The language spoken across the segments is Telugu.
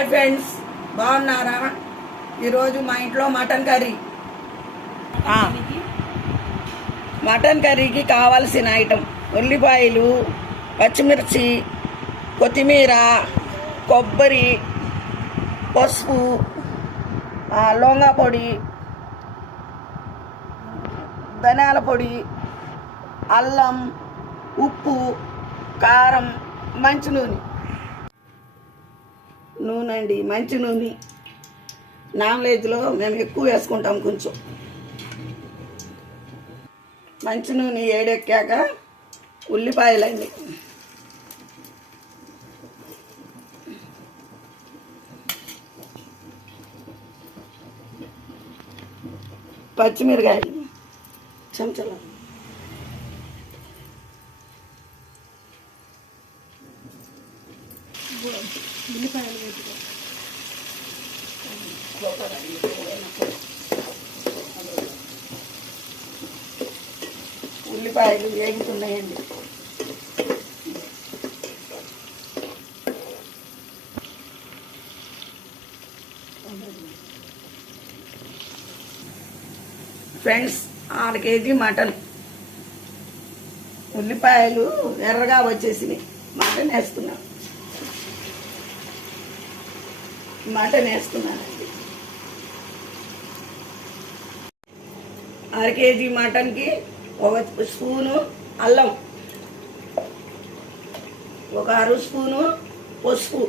హాయ్ ఫ్రెండ్స్, బాగున్నారా? ఈరోజు మా ఇంట్లో మటన్ కర్రీ. మటన్ కర్రీకి కావాల్సిన ఐటమ్ ఉల్లిపాయలు, పచ్చిమిర్చి, కొత్తిమీర, కొబ్బరి, పసుపు, లవంగా పొడి, ధనియాల పొడి, అల్లం, ఉప్పు, కారం, మంచి నూనె అండి. మంచి నూనె నాన్ వెజ్లో మేము ఎక్కువ వేసుకుంటాం. కొంచెం మంచి నూనె ఏడెక్కాక ఉల్లిపాయలండి, పచ్చిమిరకాయలు చెంచల, ఉల్లిపాయలు వేసుకో, ఉల్లిపాయలు వేగుతున్నాయండి. Friends, 6 KG mutton. ఉల్లిపాయలు ఎర్రగా వచ్చేసినాయి. మటన్ వేస్తున్నానండి. 6 కేజీ మటన్కి 1 స్పూను అల్లం, 1 అర స్పూను పసుపు,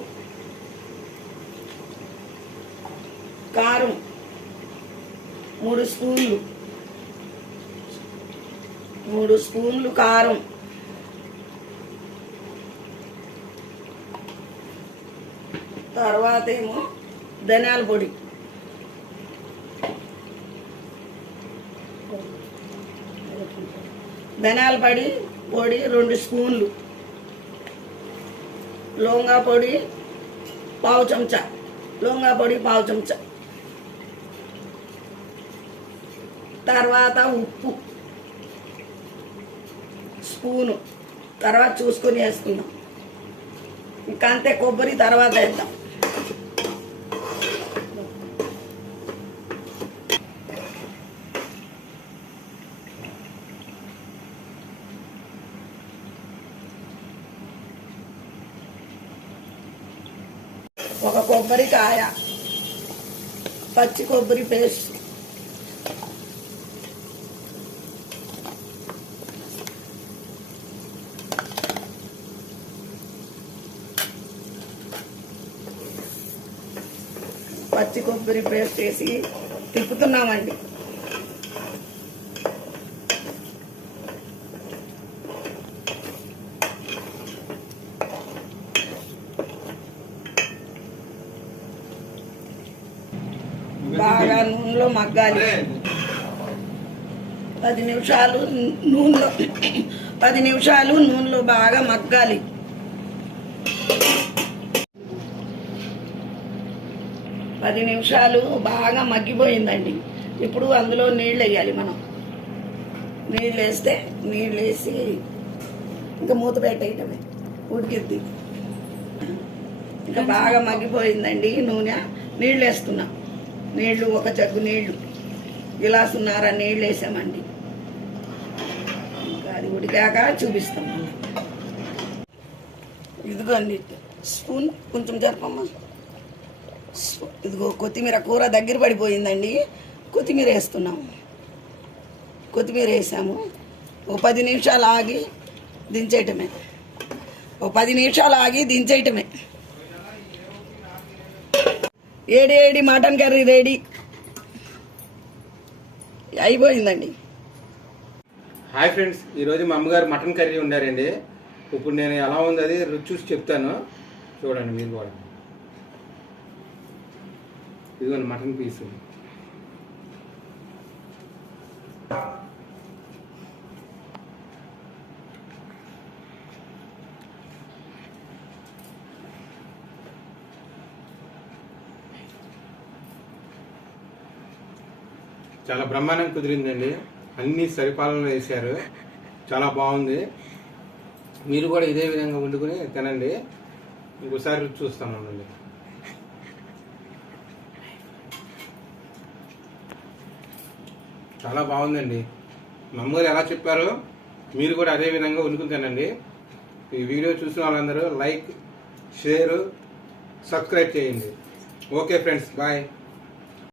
కారం 3 స్పూన్లు కారం, తర్వాత ఏమో ధనియాల పొడి, పొడి 2 స్పూన్లు, లవంగా పొడి పావు చెంచా, తర్వాత ఉప్పు స్పూను, తర్వాత చూసుకొని వేసుకుందాం. ఇంకా అంతే. కొబ్బరి తర్వాత వేద్దాం. ఒక కొబ్బరికాయ, పచ్చి కొబ్బరి పేస్ట్, వేసి తిప్పుతున్నామండి. బాగా నూనెలో మగ్గాలి. 10 నిమిషాలు నూనెలో బాగా మగ్గాలి. పది నిమిషాలు బాగా మగ్గిపోయిందండి. ఇప్పుడు అందులో నీళ్ళు వేయాలి. మనం నీళ్ళు వేసి ఇంకా మూత పెట్టేయటమే, ఉడికిద్ది. ఇంకా బాగా మగ్గిపోయిందండి నూనె. నీళ్ళు వేస్తున్నాం. నీళ్ళు 1 జగ్గు నీళ్ళు, గిలాసున్నర నీళ్ళు వేసామండి. ఇంకా అది ఉడికాక చూపిస్తాం. ఇదిగోండి స్పూన్ కొంచెం జరపమ్మా. ఇదిగో కొత్తిమీర, కూర దగ్గర పడిపోయిందండి. కొత్తిమీర వేస్తున్నాము. కొత్తిమీర వేసాము. 10 నిమిషాలు ఆగి దించేయటమే. 10 నిమిషాలు ఆగి దించేయటమే. ఏడి మటన్ కర్రీ రెడీ అయిపోయిందండి. హాయ్ ఫ్రెండ్స్, ఈరోజు మా అమ్మగారు మటన్ కర్రీ ఉండారండి. ఇప్పుడు నేను ఎలా ఉంది అది రుచి చూసి చెప్తాను, చూడండి మీరు కూడా. ఇదిగోండి మటన్ పీసు. చాలా బ్రహ్మాండంగా కుదిరిందండి. అన్ని సరిపాలన వేశారు. చాలా బాగుంది. మీరు కూడా ఇదే విధంగా వండుకుని తినండి. ఇంకోసారి రుచి చూస్తామండి. చాలా బాగుందండి. మా అమ్మగారు ఎలా చెప్పారో మీరు కూడా అదే విధంగా వండుకుని తినండి. ఈ వీడియో చూసిన వాళ్ళందరూ లైక్, షేర్, సబ్స్క్రైబ్ చేయండి. Okay friends, bye.